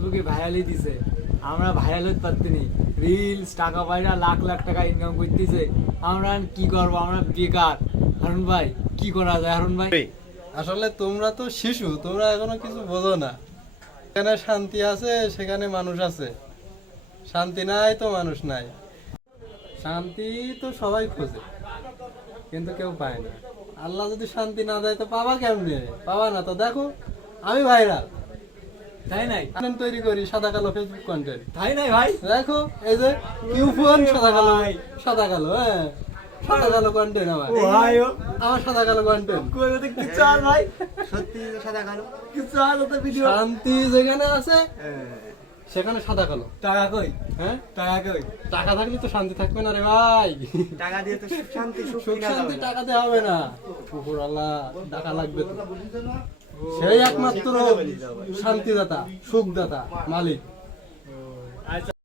ফেসবুকে ভাইরালই দিছে, আমরা ভাইরাল হতে পারতেনি, রিলস টাকা পয়সা লাখ লাখ টাকা ইনকাম করতেছে, আমরা আর কি করবো, আমরা বেকার। হারুন ভাই কি করা যায় হারুন ভাই? আসলে তোমরা তো শিশু, তোমরা এখনো কিছু বোঝো না। এখানে শান্তি আছে, সেখানে মানুষ আছে। শান্তি নাই তো মানুষ নাই। শান্তি তো সবাই খোঁজে, কিন্তু কেউ পায় না। আল্লাহ যদি শান্তি না দেয় তো পাবা কেমনে? পাবা না তো। দেখো আমি ভাইরাল, তাই নাই? কন্টেন্ট তৈরি করি, সাদা কালো ফেসবুক কন্টেন্ট। তাই নাই ভাই? দেখো এই যে কিউ ফোন সাদা কালো, ভাই। সাদা কালো, হ্যাঁ সাদা কালো কন্টেন্ট আমার। ও ভাই ও আমার সাদা কালো কন্টেন্ট। কই ওতে কিছু আর ভাই, সত্যি সাদা কালো। কিছু আর ওতে ভিডিও। শান্তি যেখানে আছে সেখানে সাদা কালো। টাকা কই? হ্যাঁ, টাকা কই? টাকা থাকলে তো শান্তি থাকবে না রে ভাই। টাকা দিয়ে তো সুখ শান্তি সুখ সুখ কিনা শান্তি যাবে না। টাকা দিয়ে হবে না, উপরওয়ালা টাকা লাগবে তো। সেই একমাত্র শান্তিদাতা, সুখদাতা, মালিক।